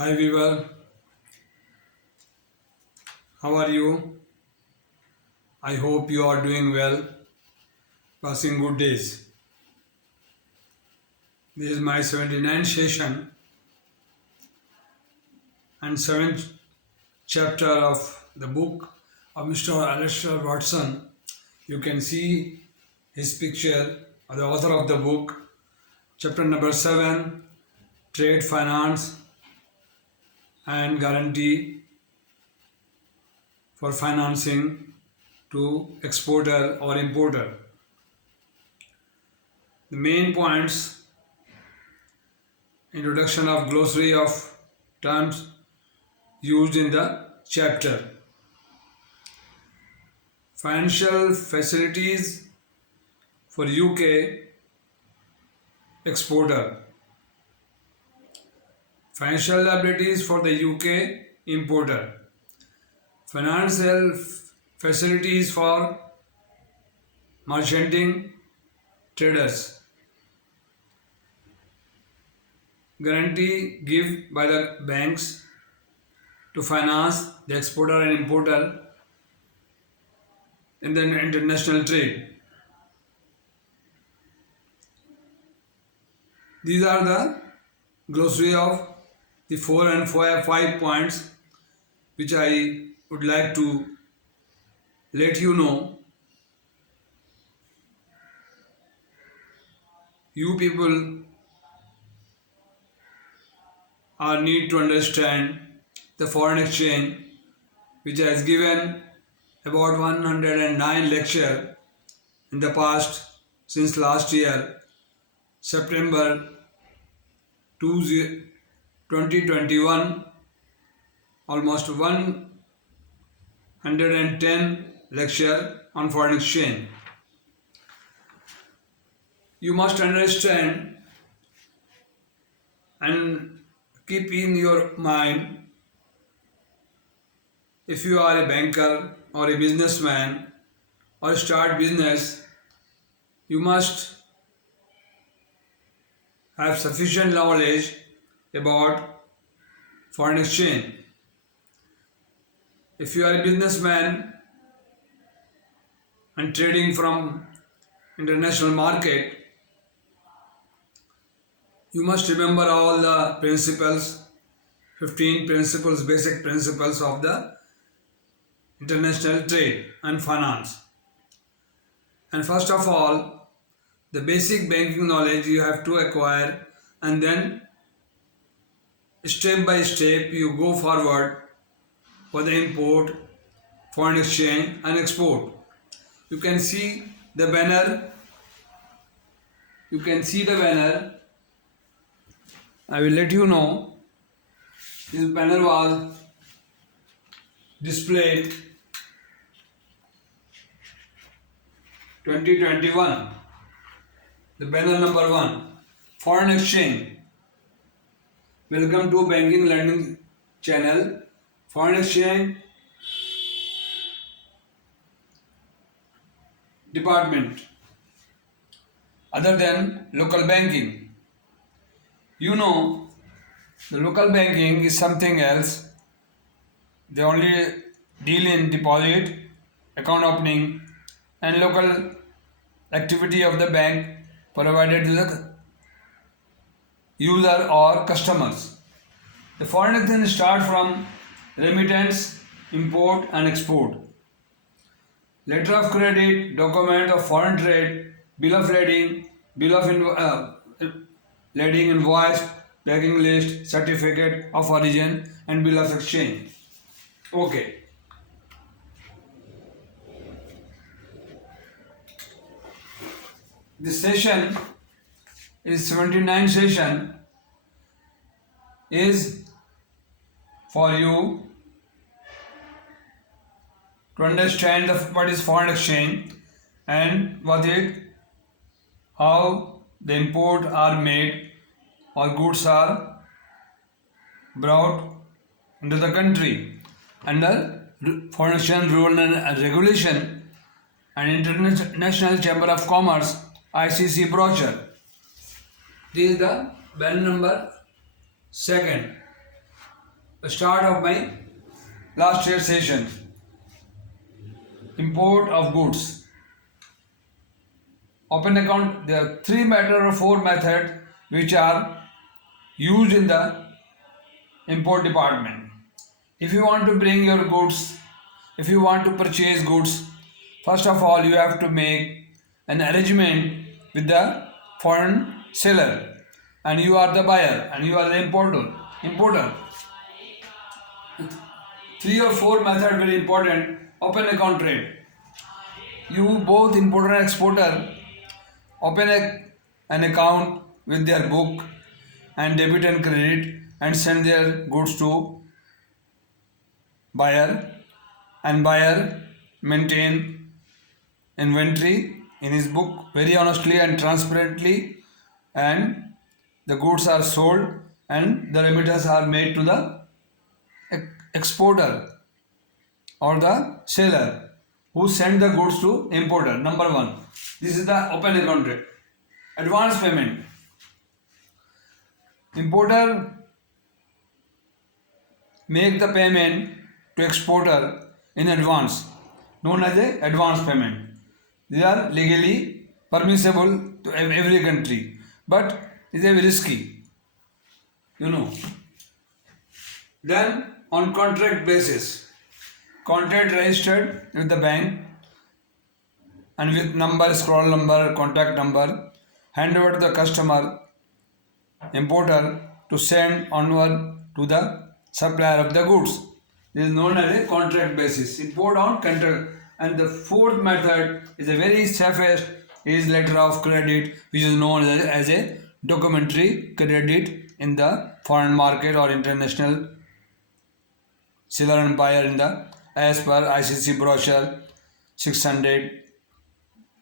Hi viewer, how are you? I hope you are doing well, passing good days. This is my 79th session and 7th chapter of the book of Mr. Alistair Watson. You can see his picture of the author of the book, chapter number 7, Trade Finance and Guarantee for Financing to Exporter or Importer. The main points: introduction of Glossary of Terms used in the chapter. Financial facilities for UK exporter. Financial liabilities for the UK importer. Financial facilities for marchanting traders. Guarantee given by the banks to finance the exporter and importer in the international trade. These are the glossary of the 4 and 5 points which I would like to let you know. You people are need to understand the foreign exchange, which has given about 109 lecture in the past since last year, September 2021, almost 110 lecture on foreign exchange. You must understand and keep in your mind, if you are a banker or a businessman or start business, you must have sufficient knowledge about foreign exchange. If you are a businessman and trading from international market, you must remember all the principles, 15 principles, basic principles of the international trade and finance. And first of all, the basic banking knowledge you have to acquire, and then step by step you go forward for the import, foreign exchange and export. You can see the banner. I will let you know. This banner was displayed 2021. The banner number 1, foreign exchange. Welcome to Banking Learning Channel. Foreign exchange department other than local banking. You know, the local banking is something else. They only deal in deposit, account opening and local activity of the bank provided to the user or customers. The foreign exchange start from remittance, import and export. Letter of credit, document of foreign trade, bill of lading, lading invoice, packing list, certificate of origin and bill of exchange. Okay. This session is 79 session is for you to understand what is foreign exchange and how the import are made or goods are brought into the country under foreign exchange rule and regulation and International Chamber of Commerce ICC brochure. This is the banner number 2. the start of my last year session. Import of goods. Open account. There are three or four methods which are used in the import department. If you want to bring your goods, if you want to purchase goods, first of all you have to make an arrangement with the foreign seller, and you are the buyer and you are the importer. Three or four methods very important. Open account trade. You both importer and exporter open an account with their book and debit and credit and send their goods to buyer, and buyer maintain inventory in his book very honestly and transparently, and the goods are sold and the remittance are made to the exporter or the seller who send the goods to importer. Number one, this is the open account trade. Advance payment. Importer make the payment to exporter in advance, known as a advance payment. They are legally permissible to every country, but is a risky, Then on contract basis, contract registered with the bank and with number, scroll number, contact number, hand over to the customer, importer to send onward to the supplier of the goods. This is known as a contract basis. Import on contract. And the fourth method is a very safest, is letter of credit, which is known as a documentary credit in the foreign market or international seller and buyer in the as per ICC brochure 600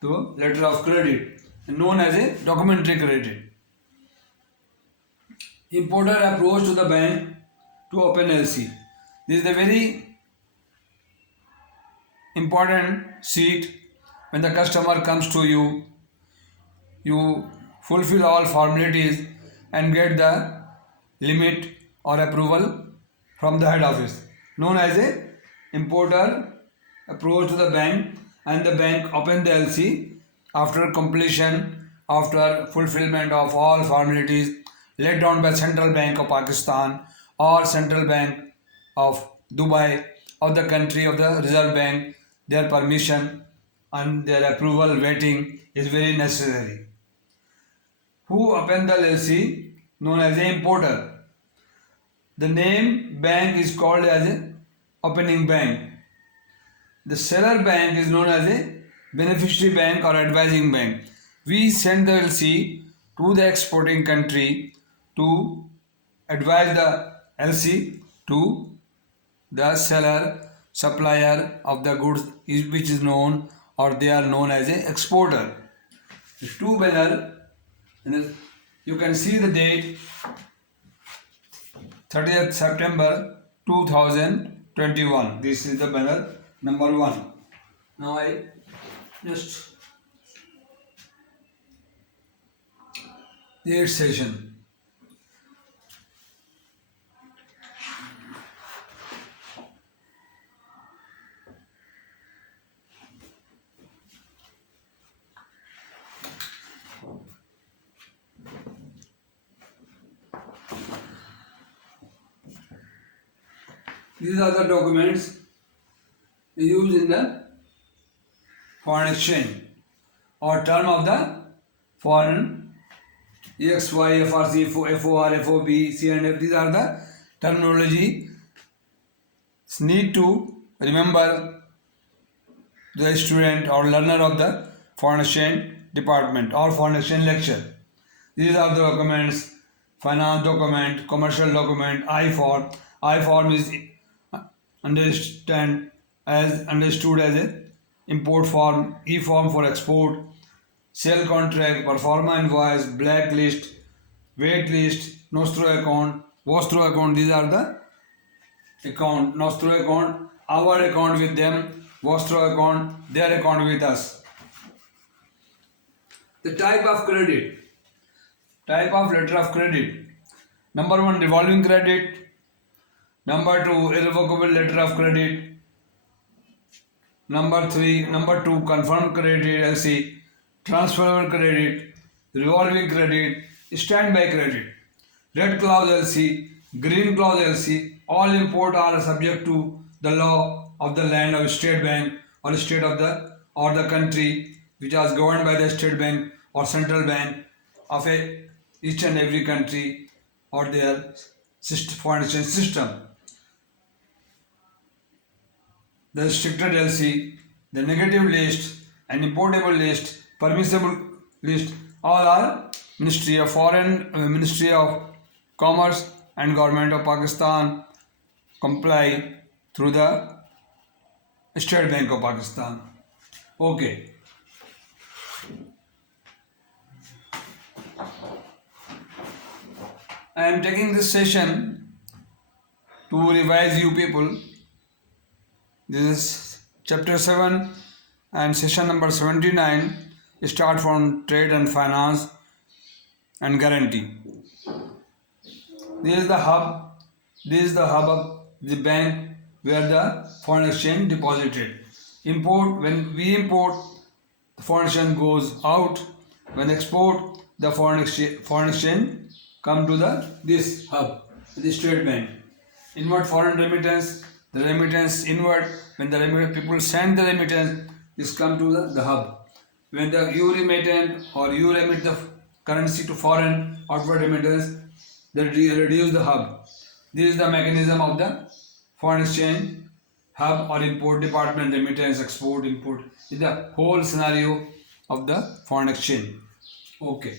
to letter of credit, known as a documentary credit. Importer approach to the bank to open LC. This is a very important sheet. When the customer comes to you, you fulfill all formalities and get the limit or approval from the head office, known as a importer approach to the bank, and the bank open the LC after completion, after fulfillment of all formalities laid down by Central Bank of Pakistan or Central Bank of Dubai or the country of the Reserve Bank. Their permission and their approval waiting is very necessary. Who open the LC? Known as a importer. The name bank is called as a opening bank. The seller bank is known as a beneficiary bank or advising bank. We send the LC to the exporting country to advise the LC to the seller, supplier of the goods, which is known, or they are known as a exporter. The two banner, you can see the date 30th September 2021. This is the banner number 1. Now I just date session. These are the documents used in the foreign exchange or term of the foreign EXY, FRC, FOR, FOB, C&F. These are the terminology need to remember the student or learner of the foreign exchange department or foreign exchange lecture. These are the documents: finance document, commercial document, I-form. I-form is understood as a import form, E-form for export, sale contract, performa invoice, blacklist, wait list, nostro account, vostro account. These are the account. Nostro account, our account with them, vostro account, their account with us. The type of credit, type of letter of credit. Number 1, revolving credit. Number 2, irrevocable letter of credit. Number 2, confirmed credit LC, transferable credit, revolving credit, standby credit, red clause LC, green clause LC. All import are subject to the law of the land of state bank or state of the country which is governed by the state bank or central bank of each and every country or their foreign exchange system. The restricted LC, the negative list, and importable list, permissible list, all are Ministry of Commerce and Government of Pakistan comply through the State Bank of Pakistan. Okay. I am taking this session to revise you people. This is chapter 7 and session number 79. Start from trade and finance and guarantee. This is the hub. This is the hub of the bank where the foreign exchange deposited. When we import, the foreign exchange goes out. When export, the foreign exchange come to this hub, the state bank. Inward foreign remittance, the remittance inward. When the people send the remittance, this come to the hub. When you remittent or you remit the currency to foreign outward remittance, they reduce the hub. This is the mechanism of the foreign exchange hub or import department, remittance, export, import. This is the whole scenario of the foreign exchange. Okay.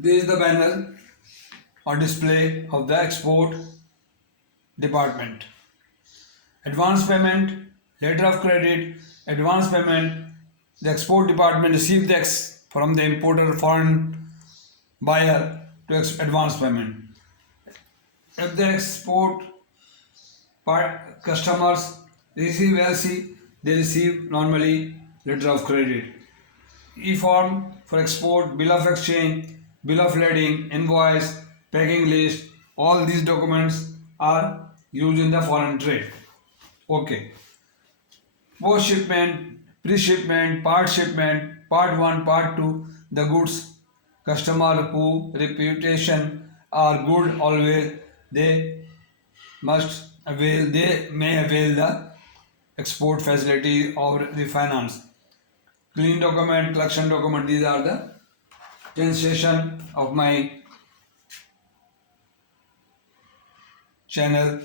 This is the banner or display of the export department. Advance payment, letter of credit, advance payment. The export department receives the from the importer foreign buyer to advance payment. If the export customers receive LC, they receive normally letter of credit. E-form for export, bill of exchange, bill of lading, invoice, packing list, all these documents are used in the foreign trade. Okay. Post shipment, pre-shipment, part 1, part 2, the goods customer who reputation are good always, they may avail the export facility or refinance. Clean document, collection document, these are the 10th session of my channel.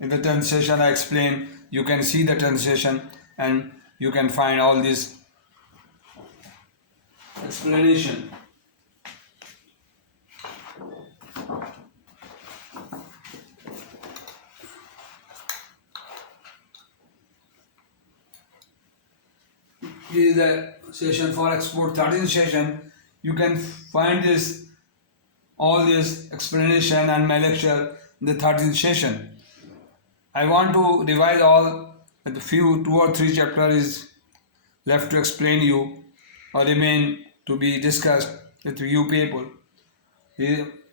In the 10th session I explain, you can see the 10th session and you can find all this explanation. This is the session for export, 13th session. You can find all this explanation and my lecture in the 13th session. I want to revise all the few 2 or 3 chapters is left to explain you or remain to be discussed with you people.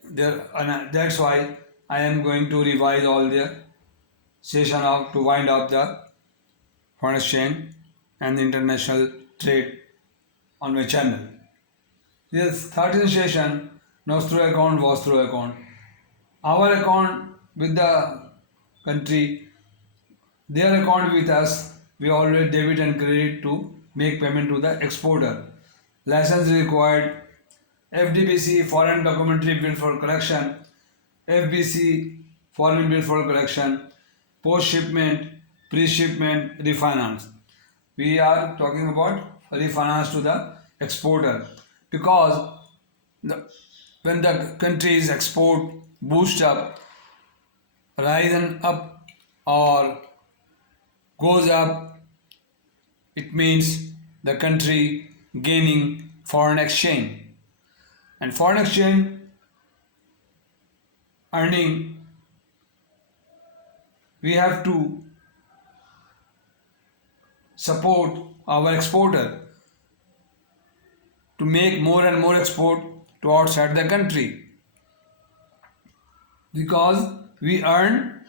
That's why I am going to revise all the session to wind up the foreign exchange and the international trade on my channel. This 13th session, nostro account, vostro account. Our account with the country, their account with us, we already debit and credit to make payment to the exporter. License required, FDBC, foreign documentary bill for collection, FBC, foreign bill for collection, post shipment, pre-shipment, refinance. We are talking about refinance to the exporter because when the country's export boost up, rise up or goes up, it means the country gaining foreign exchange. And foreign exchange earning, we have to support our exporter to make more and more export to outside the country, because we earn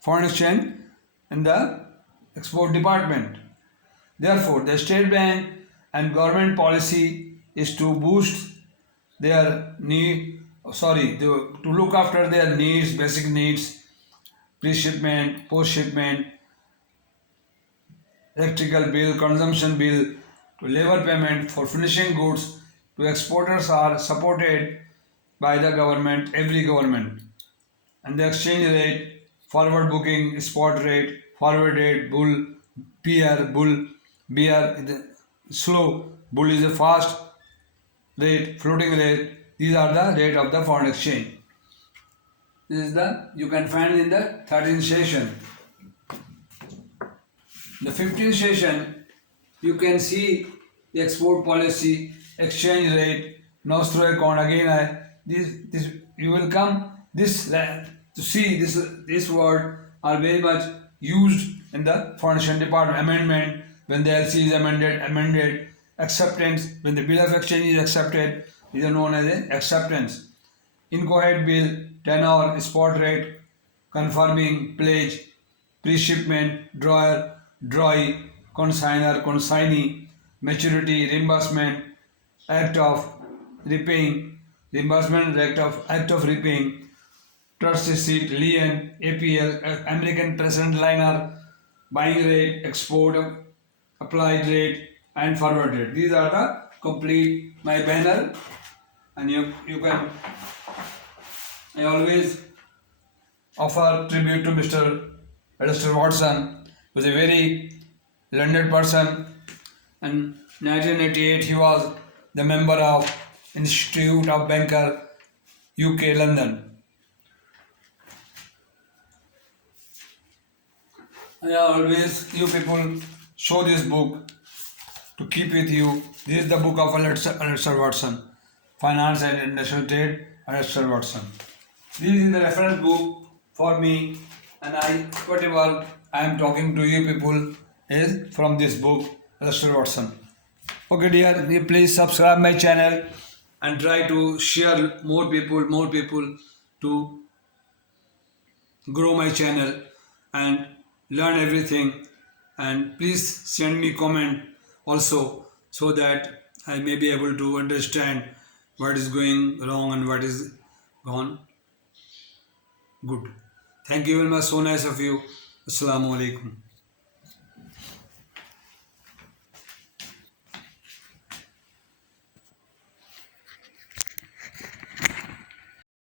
foreign exchange in the export department. Therefore, the state bank and government policy is to boost their to look after their needs, basic needs, pre-shipment, post-shipment, electrical bill, consumption bill, to labor payment for finishing goods, to exporters are supported by the government, every government. And the exchange rate, forward booking, spot rate, forward rate, bull, beer, slow, bull is a fast rate, floating rate. These are the rate of the foreign exchange. This is you can find in the 13th session. The 15th session, you can see the export policy, exchange rate, nostro account. Again, this you will come this to see this word are very much used in the foreign exchange department. Amendment, when the LC is amended. Acceptance, when the bill of exchange is accepted, these are known as acceptance. Inchoate bill, tenor, spot rate, confirming, pledge, pre-shipment, drawer, drawee, consigner, consignee, maturity, reimbursement, act of repaying, reimbursement, act of repaying, trust receipt, lien, APL, American present liner, buying rate, export, applied rate, and forward rate. These are the complete my banner, and you can. I always offer tribute to Mr. Alistair Watson, who was a very learned person. In 1988, he was the member of Institute of Banker, UK, London. I always, you people, show this book to keep with you. This is the book of Alistair Watson, Finance and International Trade, Alistair Watson. This is the reference book for me, and whatever I am talking to you people is from this book, Alistair Watson. Okay, dear, please subscribe my channel and try to share more people to grow my channel and learn everything. And please send me comment also, so that I may be able to understand what is going wrong and what is gone good. Thank you very much. So nice of you. Assalamu alaikum.